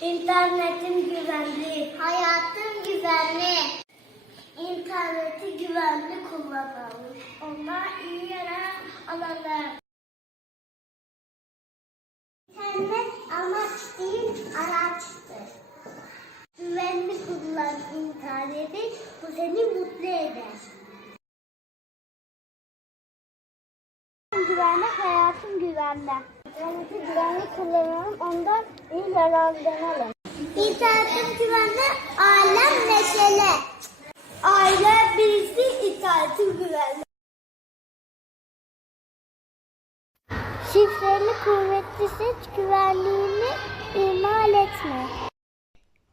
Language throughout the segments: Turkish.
İnternetin güvenli. Hayatın güvenli. İnterneti güvenli kullanalım. Onlar iyi yere alalım. İnternet amaç değil araçtır. Güvenli kullan interneti. Bu seni mutlu eder. Güvenlik hayatım güvende. İnterneti güvenli kullanalım, ondan iyi yararlanalım. İnternetin güvende, alem neşeli. Aile birisi internetin güvenli. Şifreli kuvvetli seç güvenliğini ihmal etme.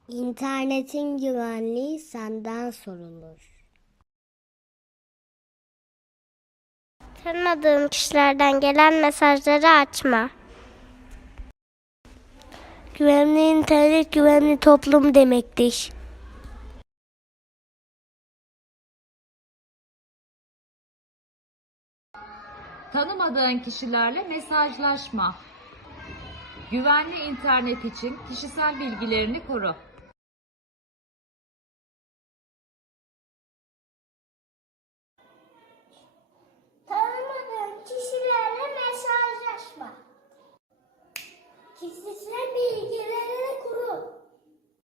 İnternetin güvenliği senden sorulur. Tanımadığın kişilerden gelen mesajları açma. Güvenli internet, güvenli toplum demektir. Tanımadığın kişilerle mesajlaşma. Güvenli internet için kişisel bilgilerini koru. gizlisine bilgilerine kurul.